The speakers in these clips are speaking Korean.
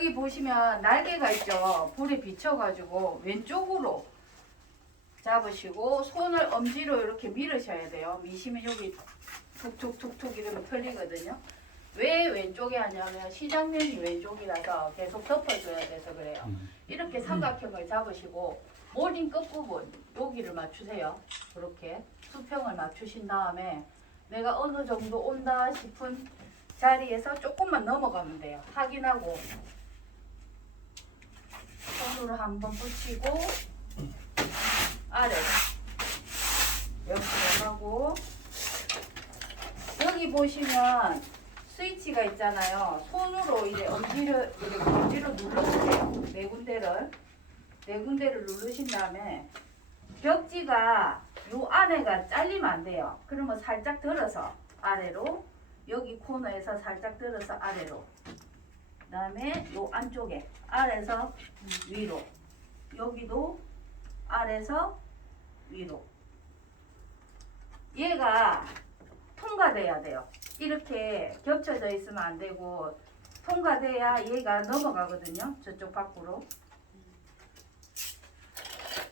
여기 보시면 날개가 있죠. 불에 비춰가지고 왼쪽으로 잡으시고 손을 엄지로 이렇게 밀으셔야 돼요. 미시면 여기 툭툭툭툭 이러면 틀리거든요. 왜 왼쪽에 하냐면 시장면이 왼쪽이라서 계속 덮어줘야 돼서 그래요. 이렇게 삼각형을 잡으시고 모딩 끝부분 여기를 맞추세요. 그렇게 수평을 맞추신 다음에 내가 어느 정도 온다 싶은 자리에서 조금만 넘어가면 돼요. 확인하고 손으로 한번 붙이고 아래로 옆으로 하고 여기 보시면 스위치가 있잖아요. 손으로 이제 엄지를 이렇게 엄지로 눌러주세요. 네 군데를 네 군데를 누르신 다음에 벽지가 요 안에가 잘리면 안 돼요. 그러면 살짝 들어서 아래로 여기 코너에서 살짝 들어서 아래로 그 다음에 요 안쪽에 아래서 위로 여기도 아래서 위로 얘가 통과돼야 돼요. 이렇게 겹쳐져 있으면 안 되고 통과돼야 얘가 넘어가거든요. 저쪽 밖으로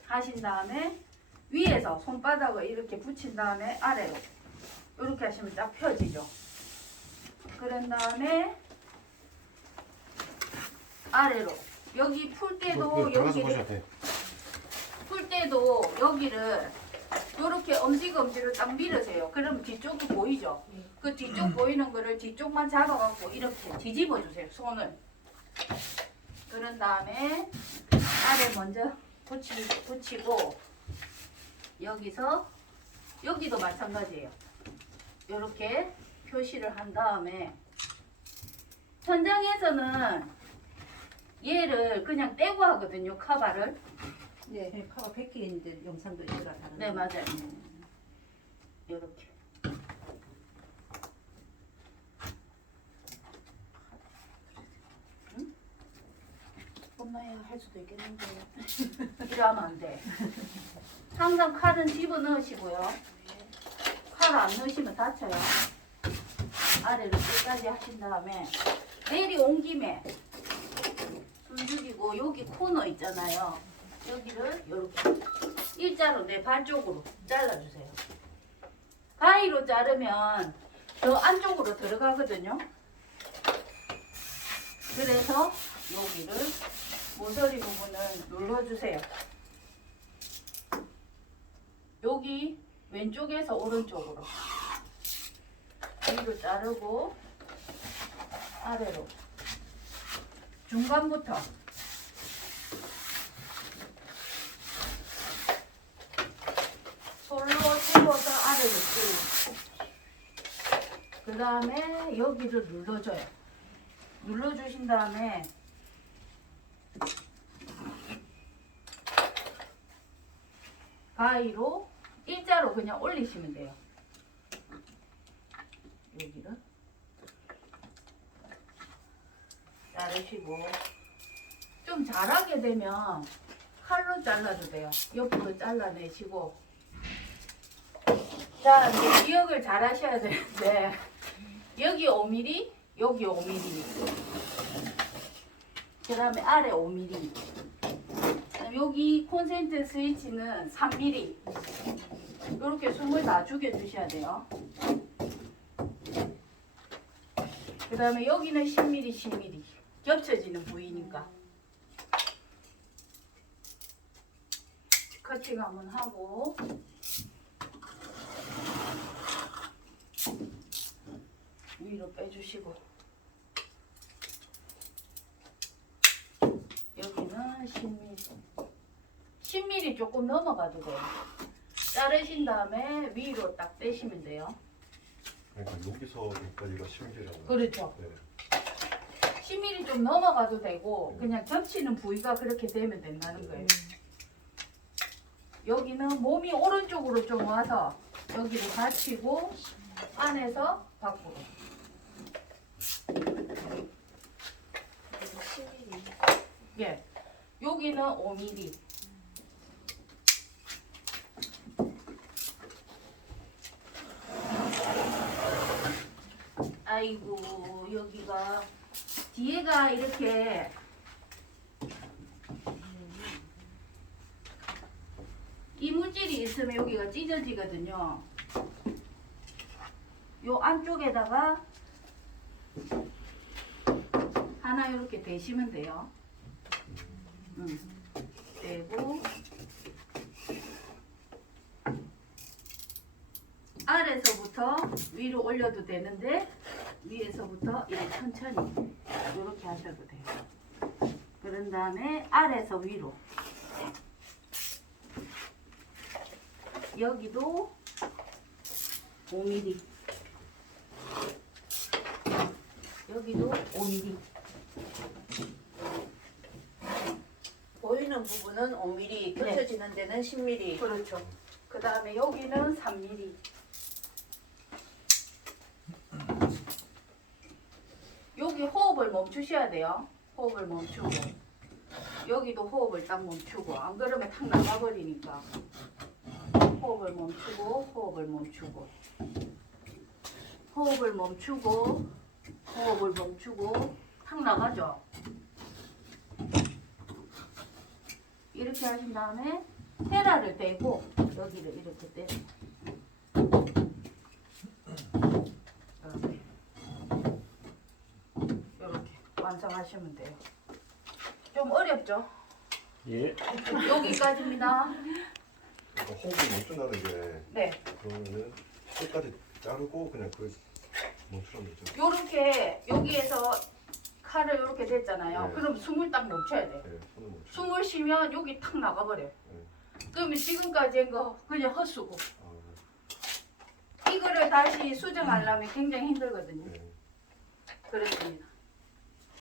하신 다음에 위에서 손바닥을 이렇게 붙인 다음에 아래로 이렇게 하시면 딱 펴지죠. 그런 다음에 아래로 여기 풀 때도 뭐, 들어가서 여기를 돼요. 풀 때도 여기를 이렇게 엄지검지로 딱 밀으세요. 그럼 뒤쪽이 보이죠? 그 뒤쪽 보이는 거를 뒤쪽만 잡아갖고 이렇게 뒤집어 주세요. 손을. 그런 다음에 아래 먼저 붙이, 붙이고 여기서 여기도 마찬가지예요. 이렇게 표시를 한 다음에 현장에서는 얘를 그냥 떼고 하거든요. 카바를. 네, 카가 100개 있는데 영상도 있더라 다른. 네 맞아요. 이렇게. 응? 엄마야 할 수도 있겠는데 이러면 안 돼. 항상 칼은 집어 넣으시고요. 칼 안 넣으시면 다쳐요. 아래로 끝까지 하신 다음에 내려온 김에 숨 죽이고 여기 코너 있잖아요. 여기를 이렇게 일자로 내발 쪽으로 잘라주세요. 가위로 자르면 저 안쪽으로 들어가거든요. 그래서 여기를 모서리 부분을 눌러주세요. 여기 왼쪽에서 오른쪽으로 위로 자르고 아래로 중간부터 솔로 집어서 아래로 쭉. 그 다음에 여기를 눌러줘요. 눌러주신 다음에 가위로 일자로 그냥 올리시면 돼요. 여기를 자르시고 좀 잘하게 되면 칼로 잘라도 돼요. 옆으로 잘라내시고. 자 이제 기억을 잘 하셔야 되는데 여기 5mm 여기 5mm 그 다음에 아래 5mm 그다음에 여기 콘센트 스위치는 3mm 이렇게 숨을 다 죽여 주셔야 돼요. 그 다음에 여기는 10mm 10mm 겹쳐지는 부위니까. 커팅 한번 하고. 위로 빼주시고. 여기는 10mm 10mm 조금 넘어가도 돼요 자르신 다음에 위로 딱 빼시면 돼요. 그러니까 여기서 여기까지가 10mm잖아요. 그렇죠. 네. 10mm 좀 넘어가도 되고 그냥 겹치는 부위가 그렇게 되면 된다는 거예요. 여기는 몸이 오른쪽으로 좀 와서 여기를 받치고 안에서 밖으로. 예 여기는 5mm 아이고 여기가 뒤에가 이렇게 이물질이 있으면 여기가 찢어지거든요. 요 안쪽에다가 하나 이렇게 대시면 돼요. 음, 대고 아래서부터 위로 올려도 되는데 위에서부터 이렇게 천천히 이렇게 하셔도 돼요. 그런 다음에 아래서 위로 여기도 5mm 여기도 5mm 보이는 부분은 5mm, 네. 펼쳐지는 데는 10mm. 그렇죠. 그 다음에 여기는 3mm. 여기 호흡을 멈추셔야 돼요. 호흡을 멈추고. 여기도 호흡을 딱 멈추고. 안 그러면 탁 나가버리니까. 호흡을 멈추고, 호흡을 멈추고. 호흡을 멈추고, 호흡을 멈추고. 탁 나가죠. 이렇게 하신 다음에 헤라를 대고 여기를 이렇게 대. 이렇게 이렇게 완성 하시면 돼요. 좀 어렵죠? 예. 여기까지입니다. 호흡이 멈춘다는 게 네, 그러면은 끝까지 자르고 그냥 그 멈추라는 거죠. 요렇게 여기에서 칼을 이렇게 댔잖아요. 네. 그럼 숨을 딱 멈춰야 돼. 네, 손을 멈추. 숨을 쉬면 여기 탁 나가버려. 요 네. 그러면 지금까지 한 거 그냥 헛수고. 아, 이거를 다시 수정하려면 굉장히 힘들거든요. 네. 그렇습니다.